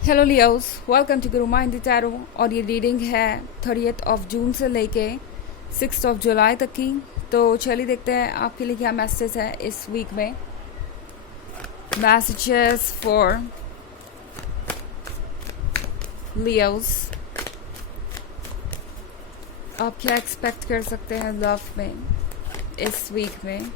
Hello Leos, welcome to Guru mind tarot. और ये reading है 30 जून से लेके 6 जुलाई तक की। तो चलिए देखते हैं आपके लिए क्या मैसेज है इस वीक में। मैसेजेस फॉर लियोस, आप क्या एक्सपेक्ट कर सकते हैं लव में इस वीक में।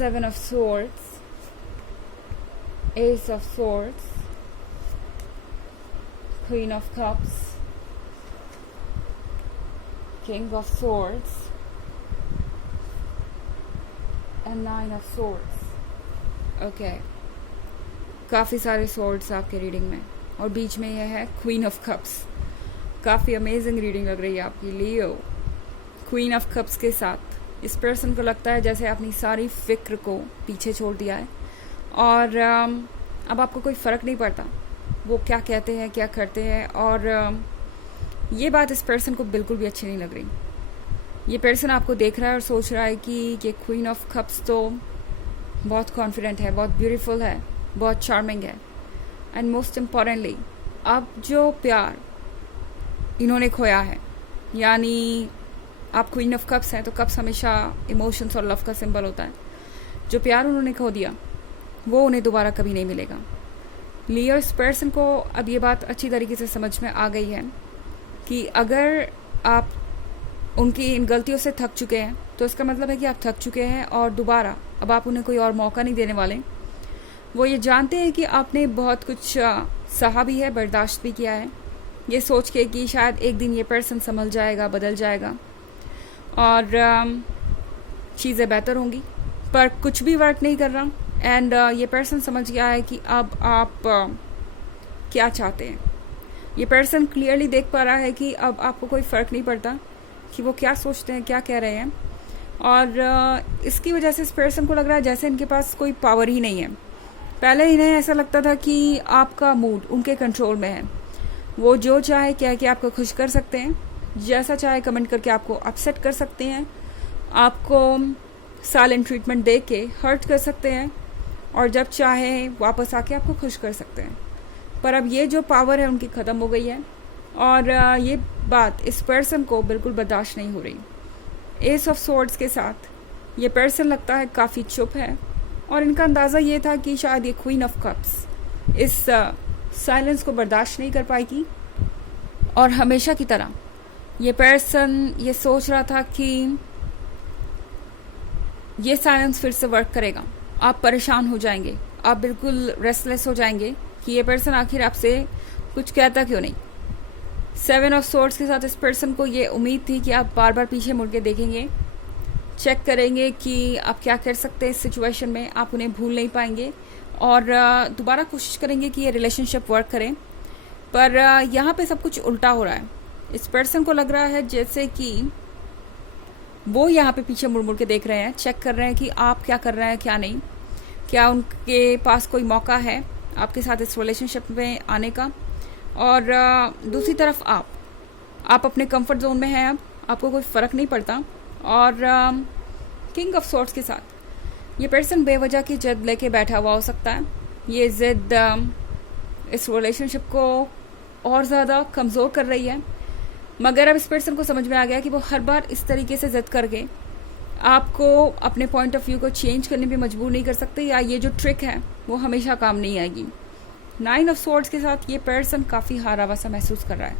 Seven of Swords, Ace of Swords, Queen of Cups, King of Swords, and Nine of Swords. Okay. काफ़ी सारे swords आपके रीडिंग में, और बीच में यह है Queen of Cups। काफ़ी अमेजिंग रीडिंग लग रही है आपकी लियो। Queen of Cups के साथ इस पर्सन को लगता है जैसे अपनी सारी फिक्र को पीछे छोड़ दिया है, और अब आपको कोई फ़र्क नहीं पड़ता वो क्या कहते हैं, क्या करते हैं। और ये बात इस पर्सन को बिल्कुल भी अच्छी नहीं लग रही। ये पर्सन आपको देख रहा है और सोच रहा है कि ये क्वीन ऑफ कप्स तो बहुत कॉन्फिडेंट है, बहुत ब्यूटीफुल है, बहुत चार्मिंग है, एंड मोस्ट इम्पॉर्टेंटली अब जो प्यार इन्होंने खोया है, यानी आप क्वीन ऑफ कप्स हैं तो कप्स हमेशा इमोशंस और लव का सिंबल होता है। जो प्यार उन्होंने खो दिया वो उन्हें दोबारा कभी नहीं मिलेगा। लियो, इस पर्सन को अब ये बात अच्छी तरीके से समझ में आ गई है कि अगर आप उनकी इन गलतियों से थक चुके हैं तो इसका मतलब है कि आप थक चुके हैं और दोबारा अब आप उन्हें कोई और मौका नहीं देने वाले। वो ये जानते हैं कि आपने बहुत कुछ सहा भी है, बर्दाश्त भी किया है, ये सोच के कि शायद एक दिन ये पर्सन संभल जाएगा, बदल जाएगा और चीज़ें बेहतर होंगी, पर कुछ भी वर्क नहीं कर रहा। एंड ये पर्सन समझ गया है कि अब आप क्या चाहते हैं। ये पर्सन क्लियरली देख पा रहा है कि अब आपको कोई फ़र्क नहीं पड़ता कि वो क्या सोचते हैं, क्या कह रहे हैं, और इसकी वजह से इस पर्सन को लग रहा है जैसे इनके पास कोई पावर ही नहीं है। पहले इन्हें ऐसा लगता था कि आपका मूड उनके कंट्रोल में है, वो जो चाहे कह के आपको खुश कर सकते हैं, जैसा चाहे कमेंट करके आपको अपसेट कर सकते हैं, आपको साइलेंट ट्रीटमेंट दे के हर्ट कर सकते हैं, और जब चाहे वापस आके आपको खुश कर सकते हैं। पर अब ये जो पावर है उनकी ख़त्म हो गई है, और ये बात इस पर्सन को बिल्कुल बर्दाश्त नहीं हो रही। एस ऑफ सोर्ड्स के साथ ये पर्सन लगता है काफ़ी चुप है, और इनका अंदाज़ा ये था कि शायद ये क्वीन ऑफ कप्स इस साइलेंस को बर्दाश्त नहीं कर पाएगी, और हमेशा की तरह ये पर्सन ये सोच रहा था कि ये साइलेंस फिर से वर्क करेगा। आप परेशान हो जाएंगे, आप बिल्कुल रेस्टलेस हो जाएंगे कि ये पर्सन आखिर आपसे कुछ कहता क्यों नहीं। सेवन ऑफ सोर्ड्स के साथ इस पर्सन को ये उम्मीद थी कि आप बार बार पीछे मुड़ के देखेंगे, चेक करेंगे कि आप क्या कर सकते हैं इस सिचुएशन में, आप उन्हें भूल नहीं पाएंगे और दोबारा कोशिश करेंगे कि ये रिलेशनशिप वर्क करें। पर यहाँ पे सब कुछ उल्टा हो रहा है। इस पर्सन को लग रहा है जैसे कि वो यहाँ पे पीछे मुड़ मुड़ के देख रहे हैं, चेक कर रहे हैं कि आप क्या कर रहे हैं, क्या नहीं, क्या उनके पास कोई मौका है आपके साथ इस रिलेशनशिप में आने का। और दूसरी तरफ आप अपने कंफर्ट जोन में हैं, अब आपको कोई फ़र्क नहीं पड़ता। और किंग ऑफ सॉर्ड्स के साथ ये पर्सन बेवजह की जिद लेके बैठा हुआ हो सकता है। ये जिद इस रिलेशनशिप को और ज़्यादा कमज़ोर कर रही है, मगर अब इस पर्सन को समझ में आ गया कि वो हर बार इस तरीके से जिद करके आपको अपने पॉइंट ऑफ व्यू को चेंज करने पे मजबूर नहीं कर सकते, या ये जो ट्रिक है वो हमेशा काम नहीं आएगी। नाइन ऑफ सोर्ड्स के साथ ये पर्सन काफ़ी हारा हुआ सा महसूस कर रहा है।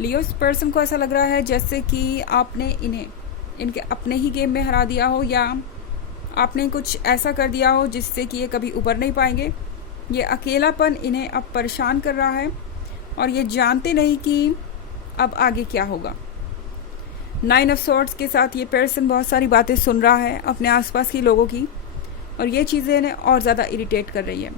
लियो, इस पर्सन को ऐसा लग रहा है जैसे कि आपने इन्हें इनके अपने ही गेम में हरा दिया हो, या आपने कुछ ऐसा कर दिया हो जिससे कि ये कभी उबर नहीं पाएंगे। ये अकेलापन इन्हें अब परेशान कर रहा है, और ये जानते नहीं कि अब आगे क्या होगा। नाइन ऑफ सॉर्ड्स के साथ ये पर्सन बहुत सारी बातें सुन रहा है अपने आसपास की लोगों की, और ये चीज़ें इन्हें और ज़्यादा इरिटेट कर रही है।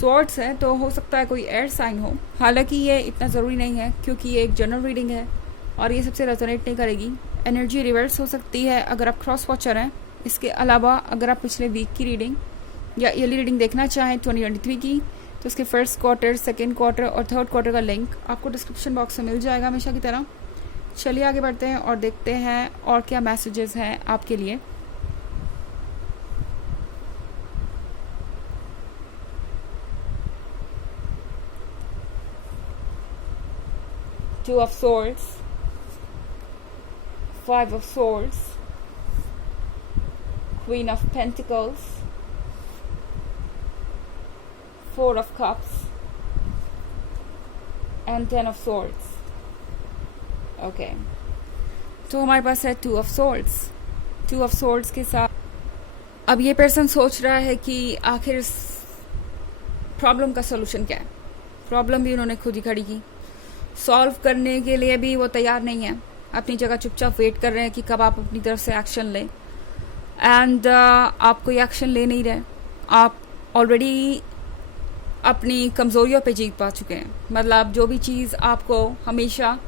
सॉर्ड्स है तो हो सकता है कोई एयर साइन हो, हालांकि ये इतना ज़रूरी नहीं है क्योंकि ये एक जनरल रीडिंग है और ये सबसे रेजोनेट नहीं करेगी। एनर्जी रिवर्स हो सकती है अगर आप क्रॉस वॉचर हैं। इसके अलावा अगर आप पिछले वीक की रीडिंग या ईयरली रीडिंग देखना चाहें 2023 की, तो इसके फर्स्ट क्वार्टर, सेकेंड क्वार्टर और थर्ड क्वार्टर का लिंक आपको डिस्क्रिप्शन बॉक्स में मिल जाएगा हमेशा की तरह। चलिए आगे बढ़ते हैं और देखते हैं और क्या मैसेजेस हैं आपके लिए। Two of Swords, Five of Swords, Queen of Pentacles, Four of Cups, and Ten of Swords. Okay. तो हमारे पास है Two of Swords. Two of Swords के साथ अब ये पर्सन सोच रहा है कि आखिर इस प्रॉब्लम का सोल्यूशन क्या है। प्रॉब्लम भी उन्होंने खुद ही खड़ी की, सॉल्व करने के लिए भी वो तैयार नहीं है, अपनी जगह चुपचाप वेट कर रहे हैं कि कब आप अपनी तरफ से एक्शन लें। एंड आप कोई एक्शन ले नहीं रहे, आप ऑलरेडी अपनी कमज़ोरियों पे जीत पा चुके हैं। मतलब जो भी चीज़ आपको हमेशा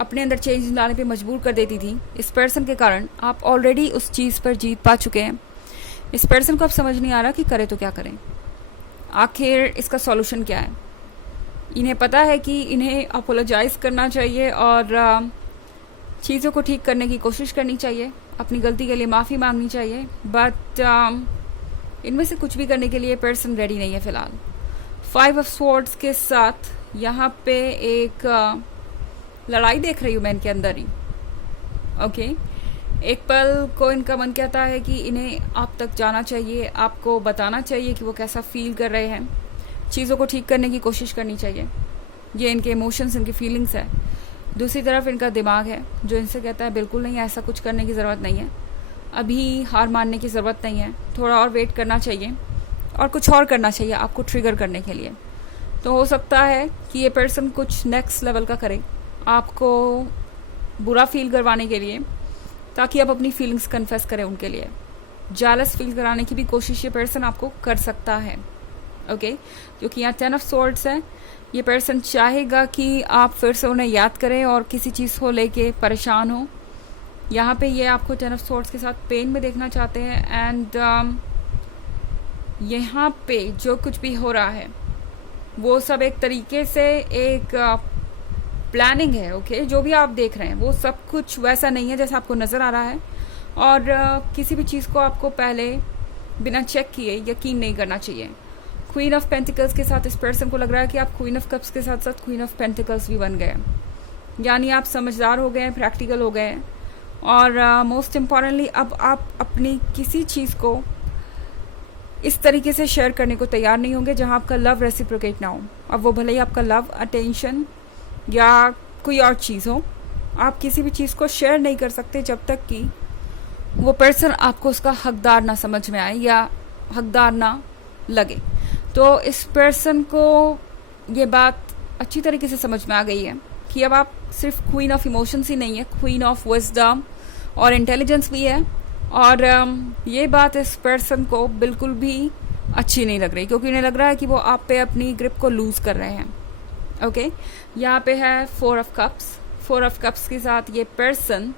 अपने अंदर चेंज लाने पे मजबूर कर देती थी, इस पर्सन के कारण आप ऑलरेडी उस चीज़ पर जीत पा चुके हैं। इस पर्सन को अब समझ नहीं आ रहा कि करे तो क्या करें, आखिर इसका सॉल्यूशन क्या है। इन्हें पता है कि इन्हें अपोलोजाइज़ करना चाहिए और चीज़ों को ठीक करने की कोशिश करनी चाहिए, अपनी गलती के लिए माफ़ी मांगनी चाहिए, बट इनमें से कुछ भी करने के लिए पर्सन रेडी नहीं है फ़िलहाल। फाइव ऑफ स्वॉर्ड्स के साथ यहाँ पे एक लड़ाई देख रही हूँ मैं इनके अंदर ही। ओके, एक पल को इनका मन कहता है कि इन्हें आप तक जाना चाहिए, आपको बताना चाहिए कि वो कैसा फील कर रहे हैं, चीज़ों को ठीक करने की कोशिश करनी चाहिए। ये इनके इमोशंस, इनकी फीलिंग्स है। दूसरी तरफ इनका दिमाग है जो इनसे कहता है बिल्कुल नहीं, ऐसा कुछ करने की ज़रूरत नहीं है, अभी हार मानने की ज़रूरत नहीं है, थोड़ा और वेट करना चाहिए और कुछ और करना चाहिए आपको ट्रिगर करने के लिए। तो हो सकता है कि ये पर्सन कुछ नेक्स्ट लेवल का करे आपको बुरा फील करवाने के लिए, ताकि आप अपनी फीलिंग्स कन्फेस करें उनके लिए। जेलस फील कराने की भी कोशिश ये पर्सन आपको कर सकता है। ओके, क्योंकि यहाँ 10 ऑफ स्वॉर्ड्स है, ये पर्सन चाहेगा कि आप फिर से उन्हें याद करें और किसी चीज़ को लेके परेशान हो। यहाँ पे ये आपको 10 ऑफ स्वॉर्ड्स के साथ पेन में देखना चाहते हैं। एंड यहाँ पे जो कुछ भी हो रहा है वो सब एक तरीके से एक प्लानिंग है। ओके, जो भी आप देख रहे हैं वो सब कुछ वैसा नहीं है जैसा आपको नज़र आ रहा है, और किसी भी चीज़ को आपको पहले बिना चेक किए यकीन नहीं करना चाहिए। क्वीन ऑफ पेंटिकल्स के साथ इस पर्सन को लग रहा है कि आप क्वीन ऑफ कप्स के साथ साथ क्वीन ऑफ पेंटिकल्स भी बन गए, यानी आप समझदार हो गए, प्रैक्टिकल हो गए, और मोस्ट इम्पॉर्टेंटली अब आप अपनी किसी चीज़ को इस तरीके से शेयर करने को तैयार नहीं होंगे जहां आपका लव रेसिप्रोकेट ना हो। अब वो भले ही आपका लव, अटेंशन या कोई और चीज़ हो, आप किसी भी चीज़ को शेयर नहीं कर सकते जब तक कि वो पर्सन आपको उसका हकदार ना समझ में आए या हकदार ना लगे। तो इस पर्सन को ये बात अच्छी तरीके से समझ में आ गई है कि अब आप सिर्फ क्वीन ऑफ इमोशंस ही नहीं है, क्वीन ऑफ विजडम और इंटेलिजेंस भी है। और ये बात इस पर्सन को बिल्कुल भी अच्छी नहीं लग रही, क्योंकि उन्हें लग रहा है कि वो आप पे अपनी ग्रिप को लूज कर रहे हैं। ओके, यहाँ पे है 4 ऑफ कप्स। 4 ऑफ कप्स के साथ ये पर्सन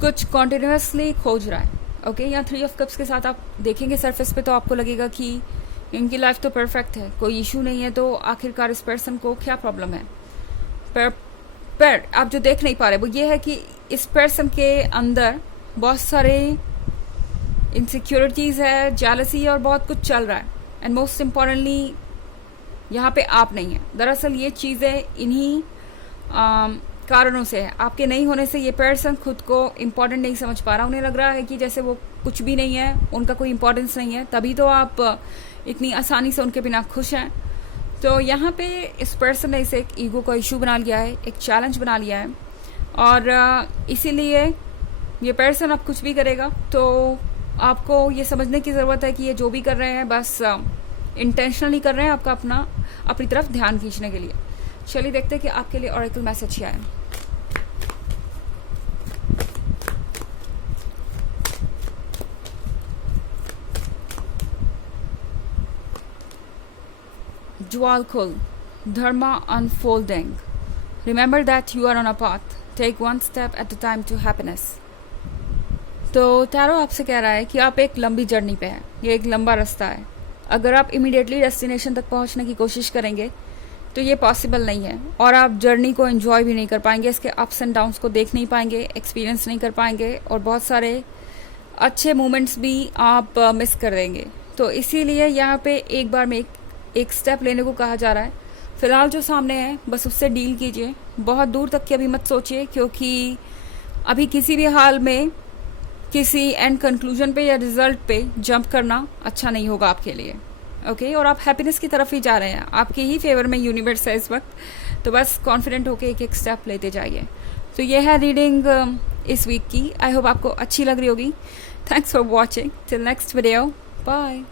कुछ कॉन्टिन्यूसली खोज रहा है। ओके, यहाँ 3 ऑफ कप्स के साथ आप देखेंगे सरफेस पे तो आपको लगेगा कि इनकी लाइफ तो परफेक्ट है, कोई इशू नहीं है, तो आखिरकार इस पर्सन को क्या प्रॉब्लम है। पर आप जो देख नहीं पा रहे वो ये है कि इस पर्सन के अंदर बहुत सारे इनसिक्योरिटीज़ है, जेलसी और बहुत कुछ चल रहा है। एंड मोस्ट इम्पॉर्टेंटली यहाँ पे आप नहीं है। दरअसल ये चीज़ें इन्हीं कारणों से है, आपके नहीं होने से ये पर्सन खुद को इम्पोर्टेंट नहीं समझ पा रहा। उन्हें लग रहा है कि जैसे वो कुछ भी नहीं है, उनका कोई इम्पोर्टेंस नहीं है, तभी तो आप इतनी आसानी से उनके बिना खुश हैं। तो यहाँ पे इस पर्सन ने इसे एक ईगो का इशू बना लिया है, एक चैलेंज बना लिया है, और इसीलिए ये पर्सन अब कुछ भी करेगा तो आपको ये समझने की ज़रूरत है कि ये जो भी कर रहे हैं बस इंटेंशनली कर रहे हैं, आपका अपनी तरफ ध्यान खींचने के लिए। चलिए देखते हैं कि आपके लिए ऑरेकल मैसेज क्या है। Dualkul, Dharma unfolding. Remember that you are on a path. Take one step at a time to happiness. तो टैरो आपसे कह रहा है कि आप एक लंबी जर्नी पे हैं, ये एक लंबा रास्ता है। अगर आप इमीडिएटली डेस्टिनेशन तक पहुंचने की कोशिश करेंगे तो ये पॉसिबल नहीं है, और आप जर्नी को एंजॉय भी नहीं कर पाएंगे, इसके अप्स एंड डाउन्स को देख नहीं पाएंगे, एक्सपीरियंस नहीं कर पाएंगे, और बहुत सारे अच्छे मोमेंट्स भी आप मिस कर देंगे। तो इसीलिए यहाँ पे एक बार में एक स्टेप लेने को कहा जा रहा है। फिलहाल जो सामने है बस उससे डील कीजिए, बहुत दूर तक की अभी मत सोचिए, क्योंकि अभी किसी भी हाल में किसी एंड कंक्लूजन पे या रिजल्ट पे जंप करना अच्छा नहीं होगा आपके लिए। ओके, और आप हैप्पीनेस की तरफ ही जा रहे हैं, आपके ही फेवर में यूनिवर्स है इस वक्त, तो बस कॉन्फिडेंट होके एक एक स्टेप लेते जाइए। तो ये है रीडिंग इस वीक की। आई होप आपको अच्छी लग रही होगी। Thanks for watching. Till next video, bye.